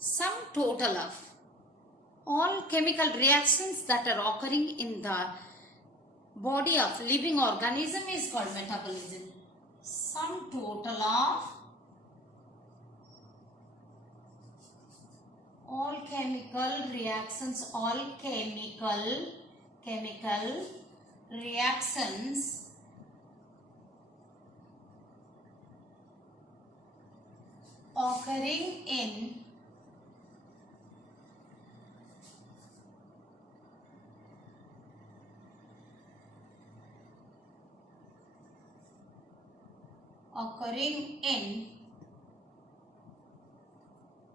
sum total of all chemical reactions that are occurring in the body of living organism is called metabolism. Sum total of all chemical reactions occurring in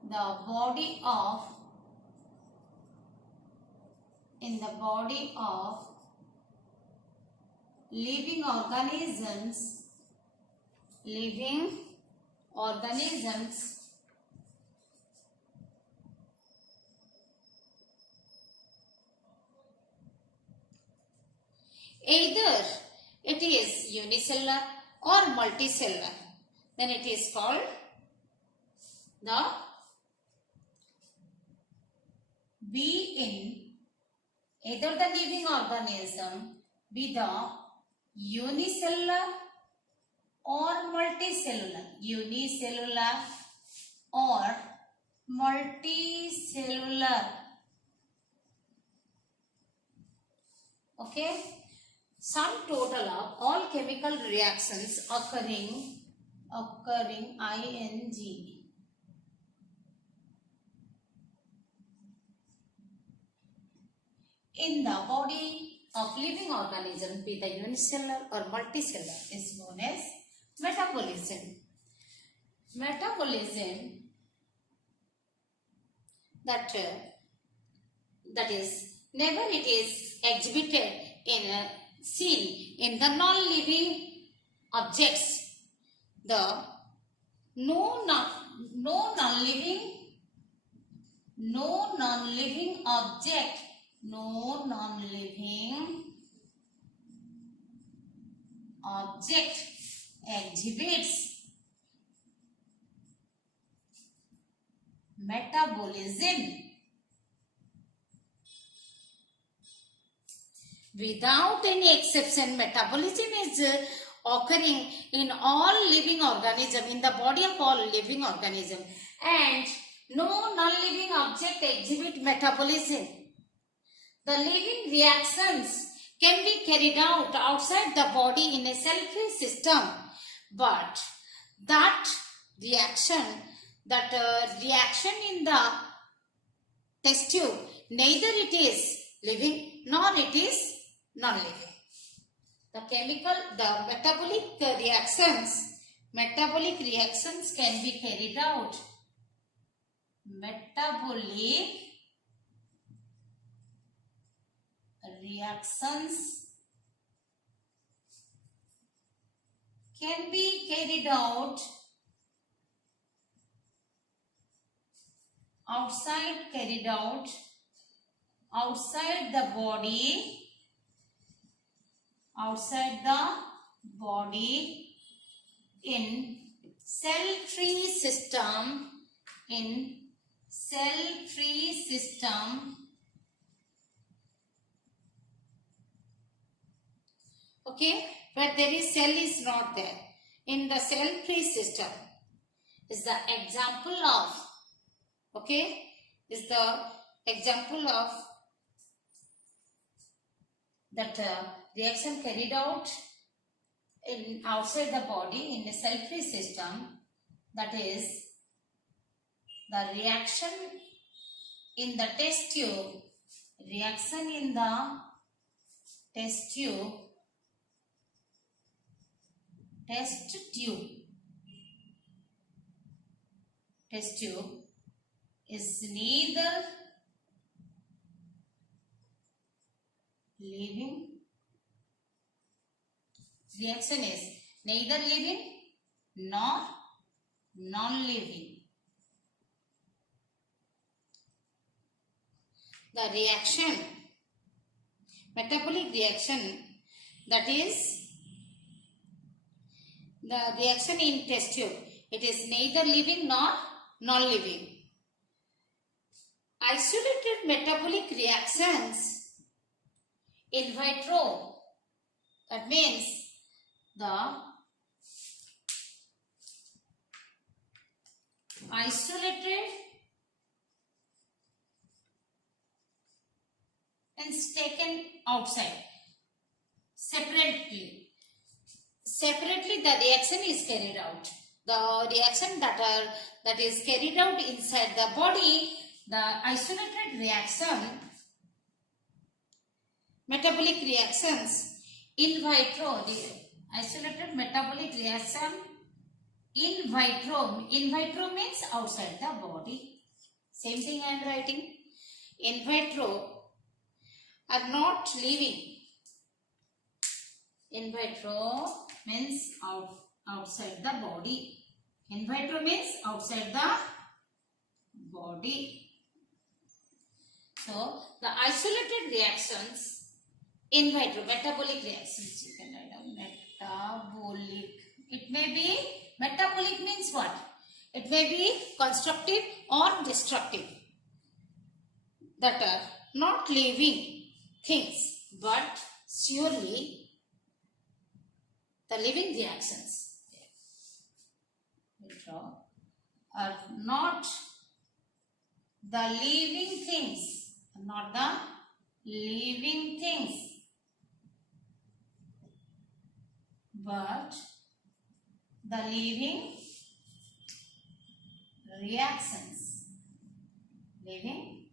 the body of living organisms either it is unicellular or multicellular, then it is called the either the living organism be the unicellular or multicellular, okay. Sum total of all chemical reactions occurring in the body of living organism, be the unicellular or multicellular, is known as metabolism. Metabolism, that is, never it is exhibited seen in the non-living objects. The no non-living object exhibits metabolism. Without any exception, metabolism is occurring in all living organism, in the body of all living organism, and no non-living object exhibit metabolism. The living reactions can be carried out outside the body in a cell-free system, but that reaction in the test tube, neither it is living nor it is non-living. The metabolic reactions can be carried out. Metabolic reactions can be carried out outside the body in cell-free system, okay, where there is cell is not there. In the cell-free system is the example of, okay, is the example of that reaction carried out outside the body in a cell-free system, that is the reaction in the test tube, test tube is neither living, reaction is neither living nor non-living. The reaction, metabolic reaction, that is the reaction in test tube, it is neither living nor non-living. isolated metabolic reactions in vitro. That means the isolated and taken outside separately. Separately, the reaction is carried out. The reaction that is carried out inside the body, the isolated reaction, metabolic reactions in vitro, the isolated metabolic reaction in vitro. In vitro means outside the body. Same thing I am writing. In vitro are not living. In vitro means outside the body. In vitro means outside the body. So, the isolated reactions in vitro, metabolic reactions, you can write down metabolic. It may be, metabolic means what? It may be constructive or destructive. That are not living things, but surely the living reactions are not the living things, not the living things, but the living reactions. Living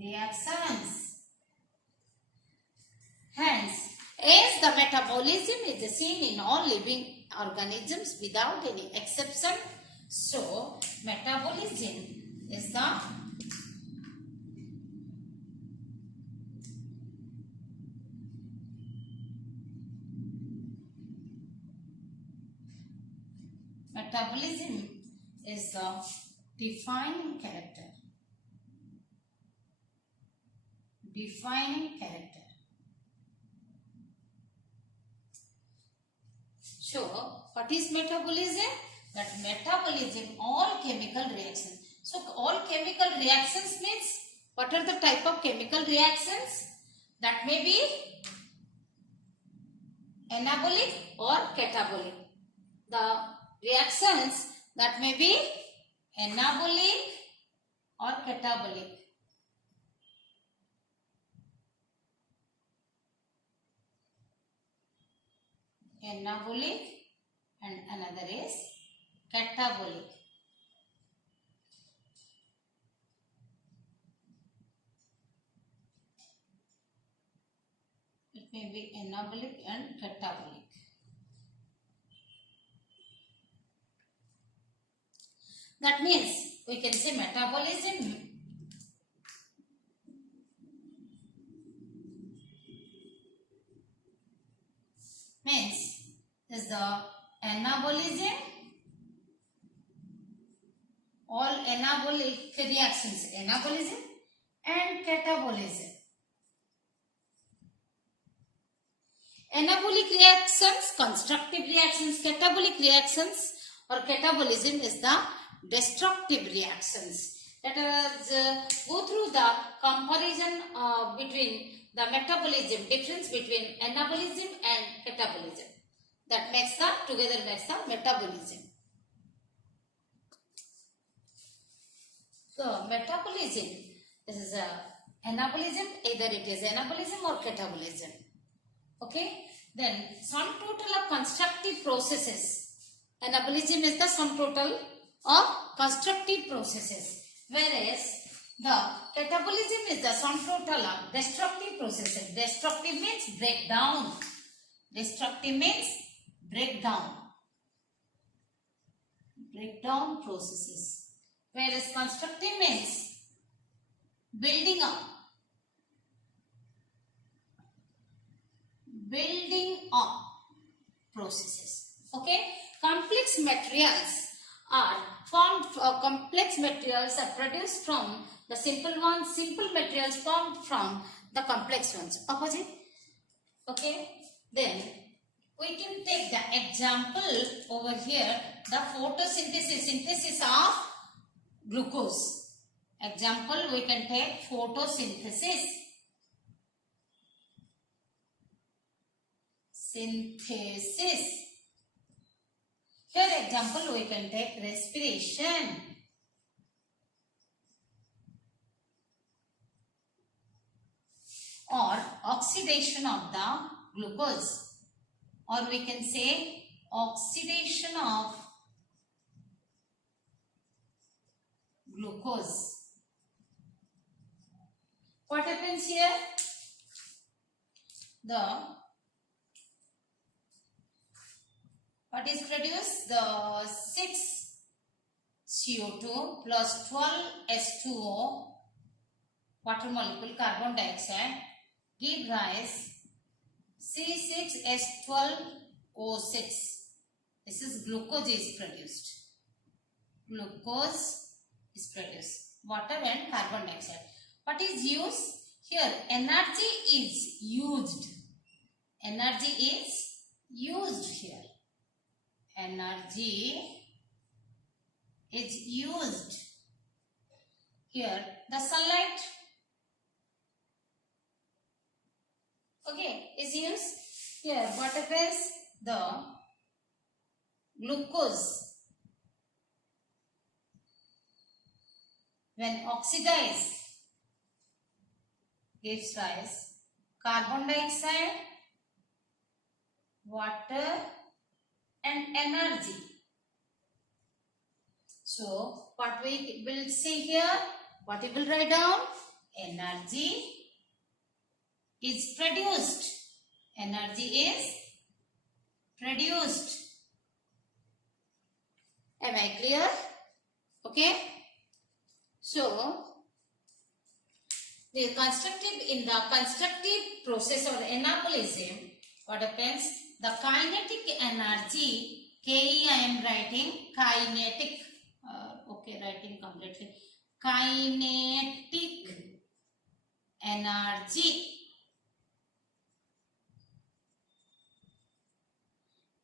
reactions. Hence, as the metabolism is seen in all living organisms without any exception, so metabolism is the defining character. Defining character. So, what is metabolism? That metabolism, all chemical reactions. So, all chemical reactions means, what are the type of chemical reactions? That may be anabolic or catabolic. The reactions that may be anabolic or catabolic. Anabolic and another is catabolic. It may be anabolic and catabolic. That means we can say metabolism means is the anabolism, all anabolic reactions, anabolism and catabolism. Anabolic reactions, constructive reactions, catabolic reactions or catabolism is the destructive reactions. Let us go through the comparison between the metabolism, difference between anabolism and catabolism. That makes the, together makes the metabolism. So, metabolism, this is anabolism, either it is anabolism or catabolism. Okay, then sum total of constructive processes. Anabolism is the sum total of constructive processes, whereas the catabolism is the sum total of destructive processes. Destructive means breakdown. Destructive means breakdown. Breakdown processes. Whereas constructive means building up. Building up processes. Okay. Complex materials are formed. Complex materials are produced from the simple ones. Simple materials formed from the complex ones. Opposite. Okay. Then we can take the example over here. The photosynthesis, synthesis of glucose Example, we can take photosynthesis. Synthesis. Here example, we can take respiration. Or oxidation of the glucose. Or we can say oxidation of glucose. What happens here? What is produced? The 6 CO2 plus 12 H2O, water molecule, carbon dioxide, give rise C6H12O6. This is glucose is produced. Glucose is produced. Water and carbon dioxide. What is used? Here energy is used. Energy is used here. Energy is used. Here the sunlight, okay, is used. Here what happens? The glucose, when oxidized, gives rise carbon dioxide, water and energy. So what we will see here, what we will write down? Energy is produced. Energy is produced. Am I clear? Okay. So in the constructive process or anabolism, what happens? The kinetic energy, Ke I am writing kinetic, okay, writing completely. Kinetic energy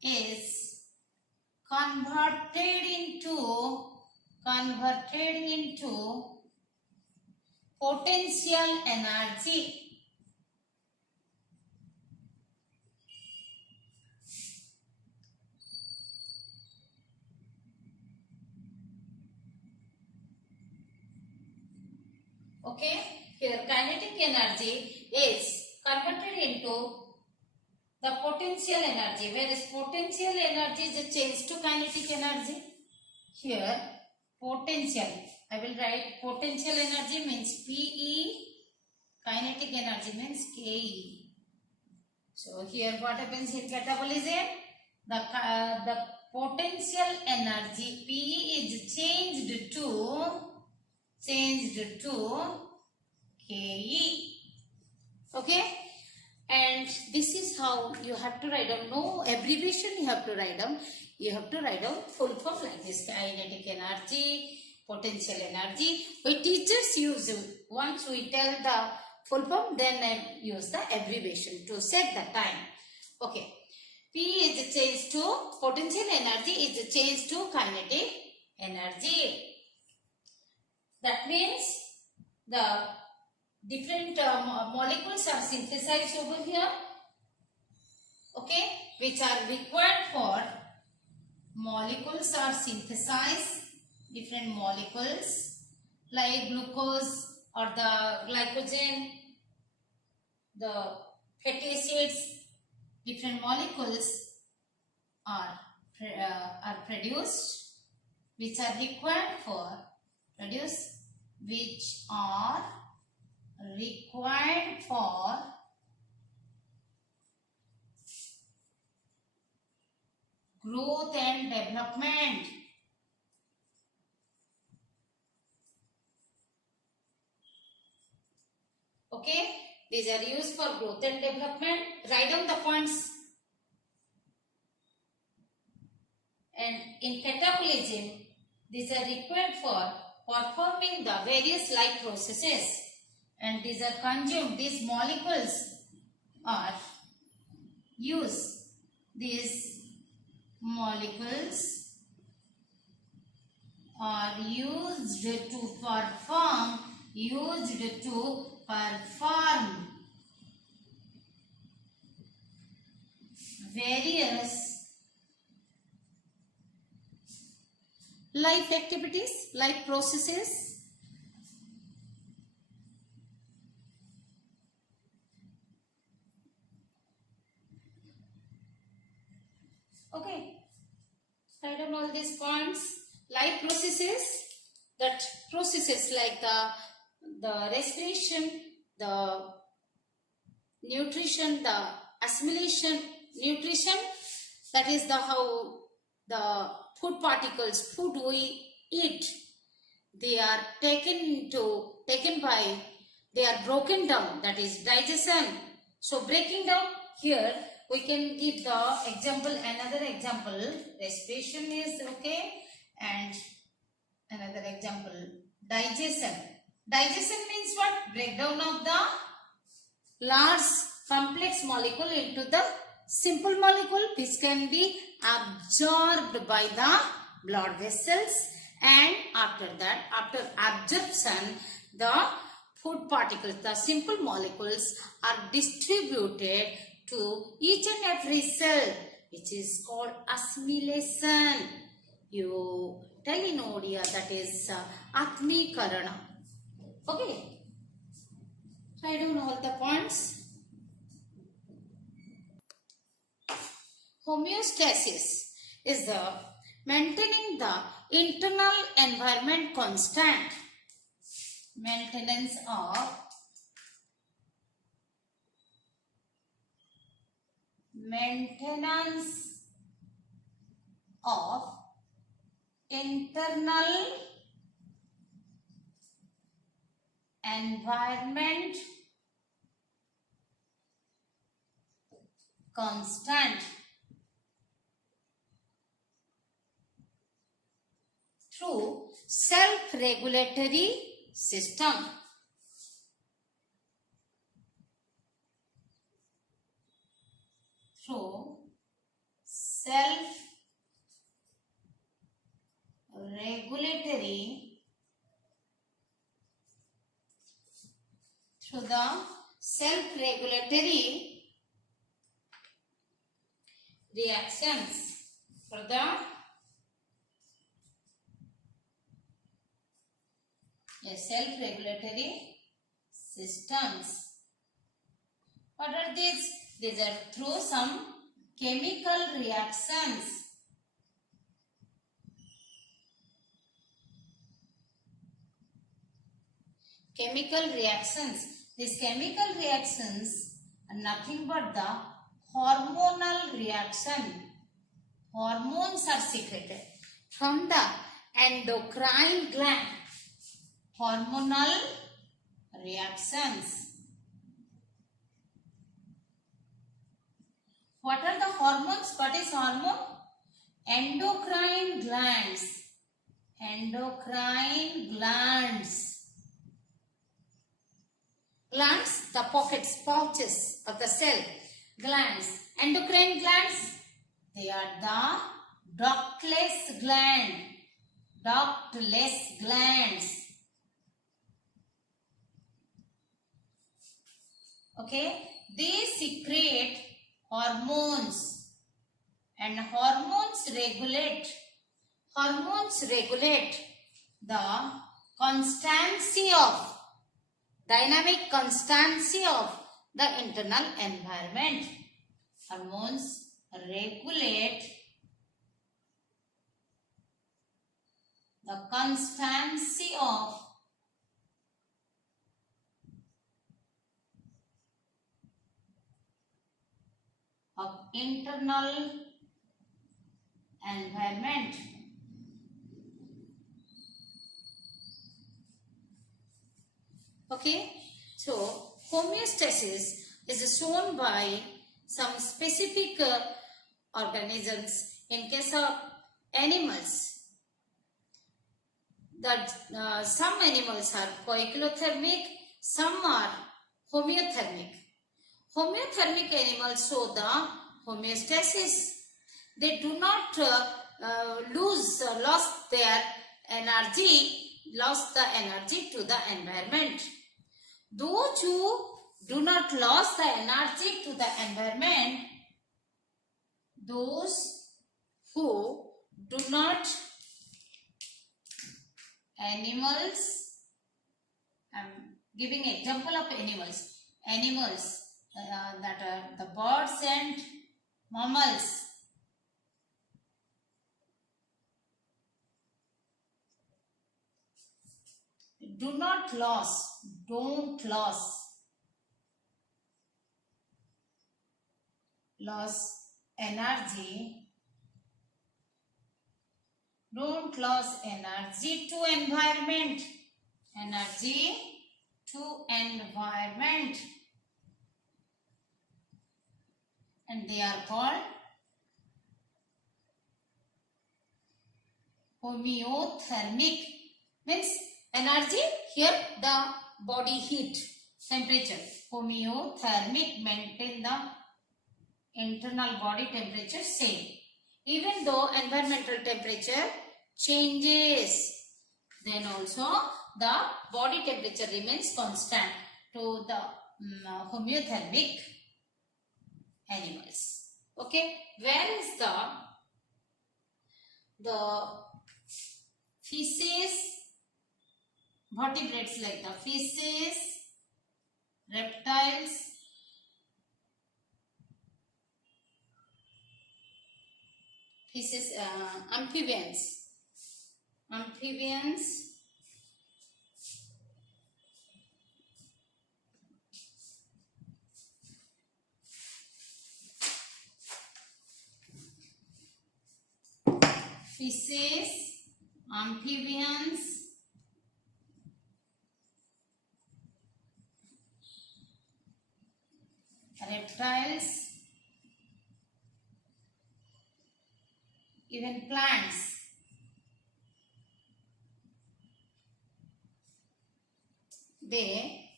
is converted into potential energy. Okay, here kinetic energy is converted into the potential energy, whereas potential energy is changed to kinetic energy. Here potential, I will write potential energy means PE, kinetic energy means KE. So here what happens in catabolism? The potential energy PE is changed to KE. Okay, and this is how you have to write down. No abbreviation you have to write down. You have to write down full form like this: kinetic energy, potential energy. We teachers use, once we tell the full form, then I use the abbreviation to set the time. Okay, P is changed to potential energy, is changed to kinetic energy. That means the different molecules are synthesized over here, okay, which are required for, molecules are synthesized, different molecules like glucose or the glycogen, the fatty acids, different molecules are produced, which are required for growth and development. Okay, these are used for growth and development. Write down the points. And in catabolism, these are required for performing the various life processes, and these are consumed. These molecules are used. These molecules or used to perform various life activities, life processes. Okay, write down all these points. Life processes, that processes like the respiration, the nutrition, the assimilation, nutrition, that is the how the food particles, food we eat, they are taken by, they are broken down, that is digestion. So breaking down, here we can give the example, another example, respiration is okay, and another example, digestion. Digestion means what? Breakdown of the large complex molecule into the simple molecule which can be absorbed by the blood vessels, and after that, after absorption, the food particles, the simple molecules are distributed to each and every cell, which is called assimilation. You tell in Odia, that is Atmikarana. Okay. Write down all the points. Homeostasis is the maintaining the internal environment constant. Maintenance of internal environment constant through self-regulatory system. Through the self-regulatory reactions, for the self-regulatory systems. What are these? These are through some chemical reactions. Chemical reactions. These chemical reactions are nothing but the hormonal reaction. Hormones are secreted from the endocrine gland. Hormonal reactions. What are the hormones? What is hormone? Endocrine glands. Endocrine glands. Glands, the pockets, pouches of the cell. Glands. Endocrine glands, they are the ductless gland. Ductless glands. Okay. They secrete hormones, and hormones regulate the constancy of, dynamic constancy of the internal environment. Hormones regulate the constancy of internal environment. Okay, so homeostasis is shown by some specific organisms. In case of animals, that some animals are poikilothermic, some are homeothermic. Homeothermic animals show the homeostasis. They do not lost their lost the energy to the environment. Those who do not lose the energy to the environment, those who do not, animals, I am giving example of animals that are the birds and mammals. Don't lose energy. Don't lose energy to environment. Energy to environment. And they are called homeothermic. Means energy, here the body heat, temperature. Homeothermic, maintain the internal body temperature same. Even though environmental temperature changes, then also the body temperature remains constant to the homeothermic animals. Okay, where is the fishes, vertebrates like the fishes, reptiles, amphibians, fishes, amphibians, reptiles, even plants. They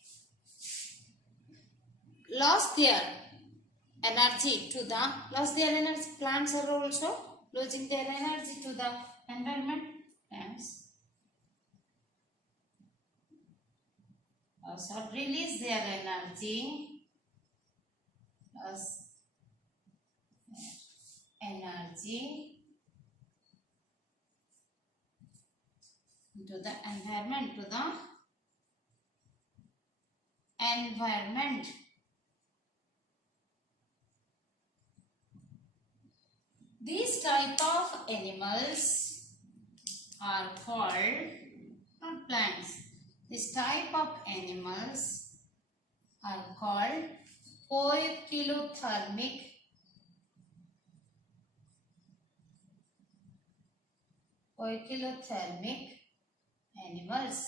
lost their energy. Plants are also losing their energy to the environment. Plants also release their energy. Lost energy to the environment. These type of animals are called, not plants, this type of animals are called poikilothermic animals.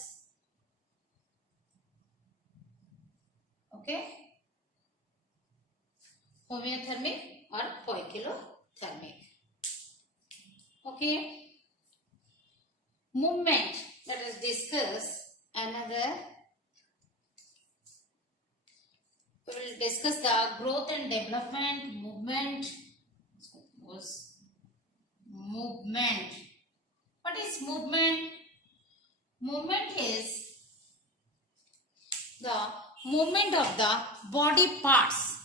Okay, homeothermic or poikilothermic. Okay, movement. Let us discuss another. We will discuss the growth and development, movement. Suppose movement. What is movement? Movement is the movement of the body parts.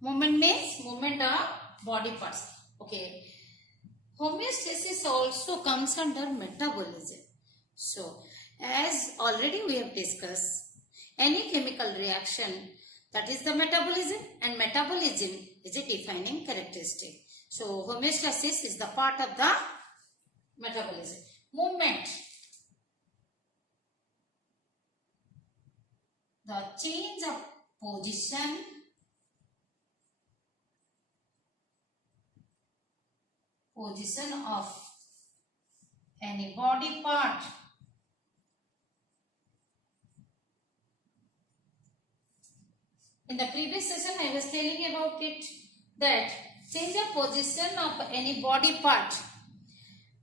Movement means movement of body parts. Okay. Homeostasis also comes under metabolism. So, as already we have discussed, any chemical reaction, that is the metabolism, and metabolism is a defining characteristic. So, homeostasis is the part of the metabolism. Movement. The change of position of any body part. In the previous session, I was telling about it, that change of position of any body part.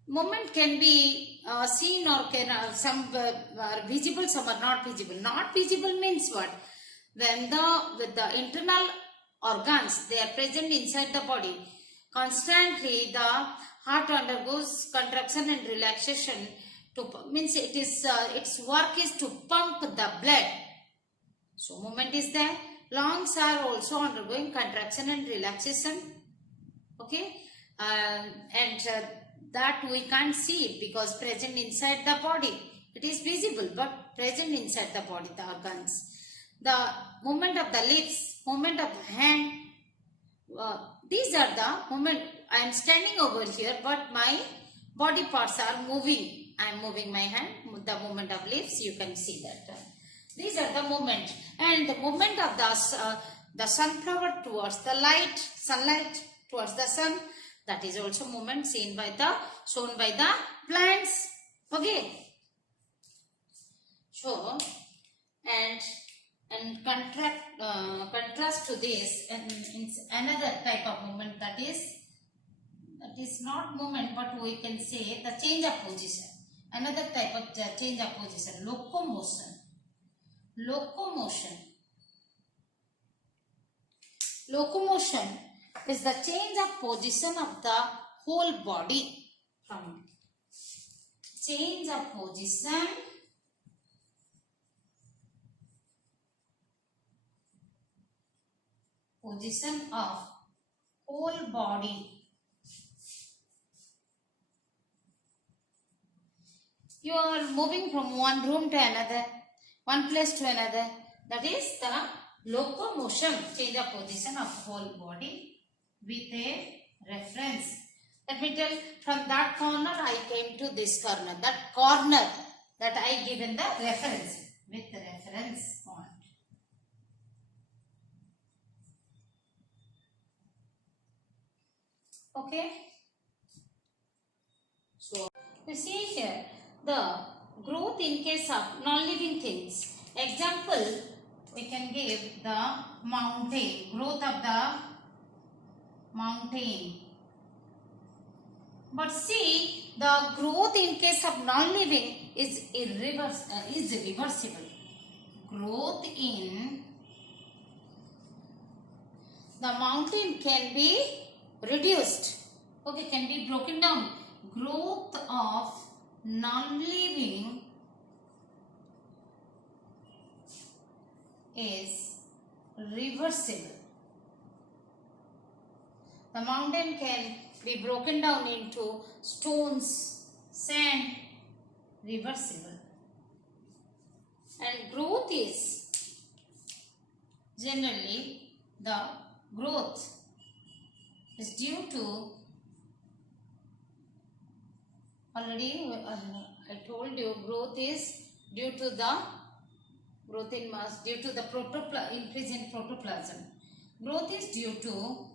Movement can be seen or can some are visible, some are not visible. Not visible means what? When with the internal organs, they are present inside the body. Constantly the heart undergoes contraction and relaxation means it is its work is to pump the blood. So movement is there. Lungs are also undergoing contraction and relaxation. Okay, and that we can't see it because present inside the body. It is visible but present inside the body, the organs. The movement of the lips, movement of the hand. These are the movement. I am standing over here, but my body parts are moving. I am moving my hand. The movement of lips, you can see that. These are the movement, and the movement of the sunflower towards the light, sunlight towards the sun. That is also movement shown by the plants. Okay. So and contrast to this, and another type of movement that is not movement, but we can say the change of position. Another type of change of position, locomotion. Locomotion is the change of position of the whole body. From change of position of whole body. You are moving from one room to another, one place to another. That is the locomotion, change of position of whole body with a reference. Let me tell, from that corner I came to this corner. That corner that I given the reference with the reference point. Okay. So you see here the growth in case of non-living things. Example, we can give the mountain, growth of the mountain. But see, the growth in case of non-living is reversible. Growth in the mountain can be reduced. Okay, can be broken down. Growth of non-living is reversible. The mountain can be broken down into stones, sand, reversible. And growth is generally the growth is due to, already I told you, growth is due to the growth in mass, due to the increase in protoplasm. Growth is due to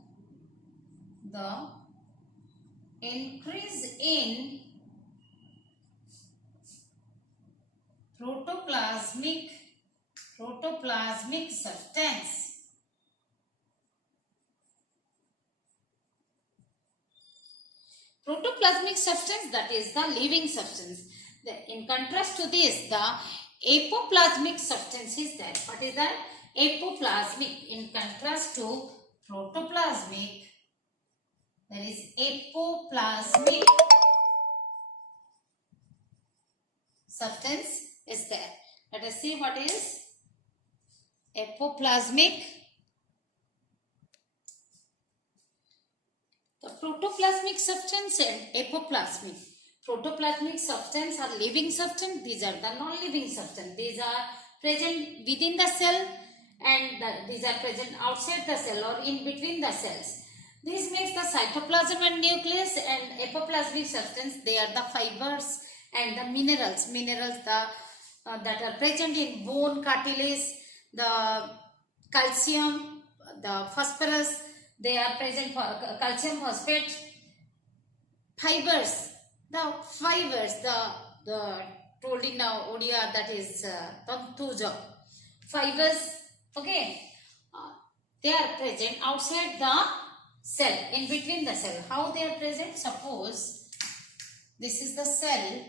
the increase in protoplasmic substance. Protoplasmic substance, that is the living substance. In contrast to this, the apoplasmic substance is there. What is that? Apoplasmic. In contrast to protoplasmic, there is apoplasmic substance is there. Let us see what is apoplasmic. The protoplasmic substance and apoplasmic. Protoplasmic substance are living substance. These are the non-living substance. These are present within the cell, and these are present outside the cell or in between the cells. This makes the cytoplasm and nucleus. And apoplasmic substance, they are the fibers and the minerals. That are present in bone, cartilage, the calcium, the phosphorus. They are present for calcium phosphate. Fibers, the told in Odia, that is Tantuja. Fibers, okay, they are present outside the cell, in between the cell. How they are present? Suppose this is the cell,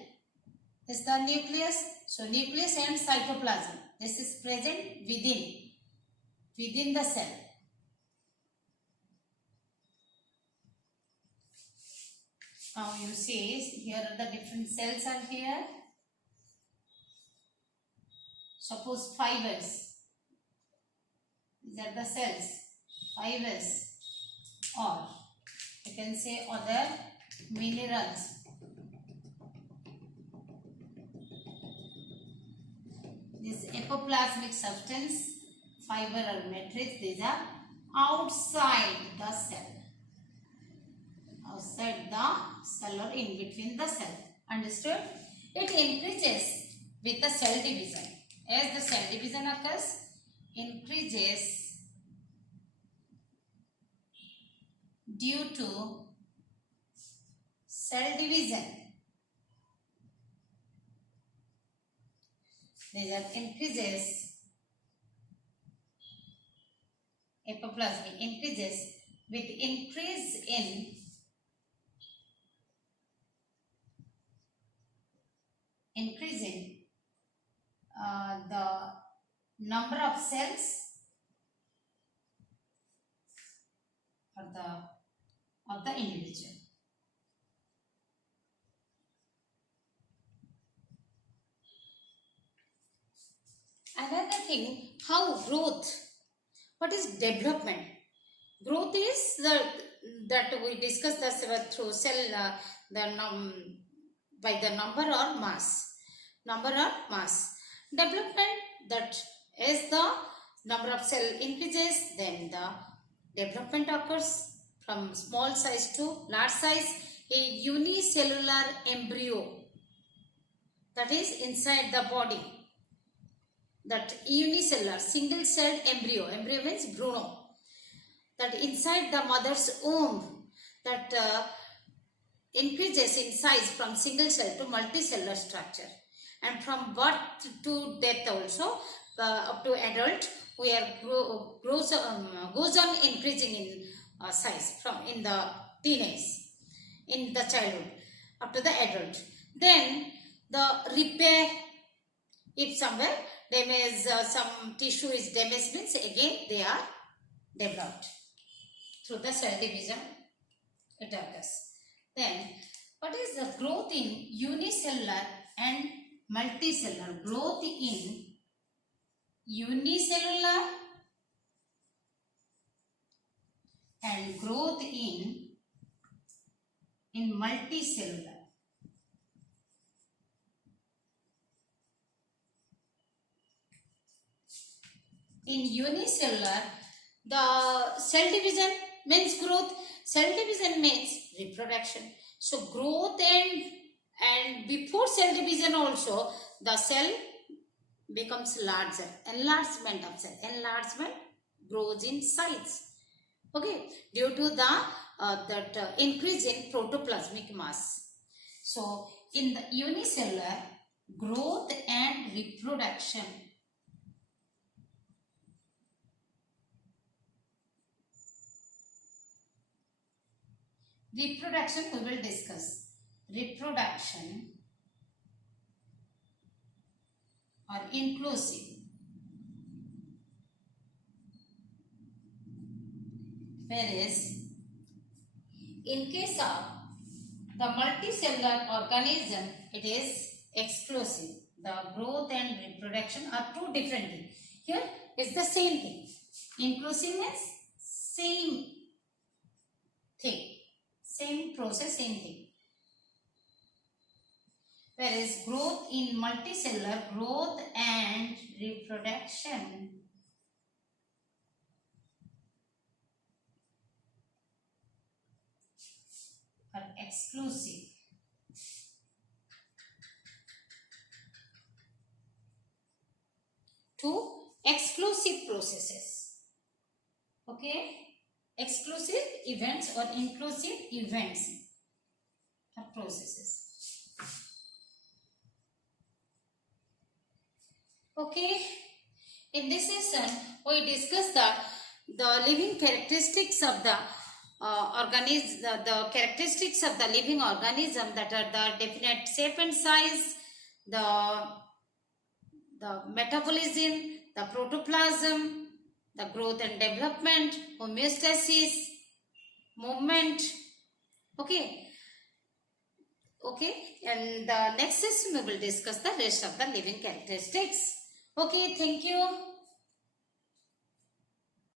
this is the nucleus. So nucleus and cytoplasm, this is present within the cell. Now you see, here are the different cells are here. suppose fibers, these are the cells, fibers, or you can say other minerals. This apoplasmic substance, fiber or matrix, these are outside the cell. Outside the cell or in between the cell. Understood? It increases with the cell division. As the cell division occurs, increases due to cell division. These are increases, apoplasmic increases with increase in the number of cells of the individual. Another thing, how growth, what is development? Growth is that we discussed through cell by the number or mass. Development, that as the number of cell increases, then the development occurs from small size to large size. A unicellular embryo, that is inside the body, that unicellular single-celled embryo means Bruno, that inside the mother's womb, that increases in size from single cell to multicellular structure, and from birth to death also, up to adult, goes on increasing in size from in the teenage, in the childhood, up to the adult. Then the repair, if somewhere damage, some tissue is damaged, means again they are developed through the cell division, it occurs. Then what is the growth in unicellular and multicellular? Growth in unicellular and growth in multicellular. In unicellular, the cell division means growth, cell division means reproduction. So growth and before cell division also, the cell becomes larger. Enlargement of cell, enlargement grows in size. Okay, due to the increase in protoplasmic mass. So in the unicellular, growth and reproduction. Reproduction we will discuss. Reproduction or inclusive. Whereas in case of the multicellular organism, it is exclusive. The growth and reproduction are two different things. Here is the same thing. Inclusive means same thing. Same process, same thing. Whereas growth in multicellular, growth and reproduction are exclusive. Two exclusive processes. Okay? Exclusive events or inclusive events or processes. Okay, in this session we discussed the living characteristics of the organism, the characteristics of the living organism, that are the definite shape and size, the metabolism, the protoplasm, the growth and development, homeostasis, movement. Okay. Okay. And the next session we will discuss the rest of the living characteristics. Okay, thank you.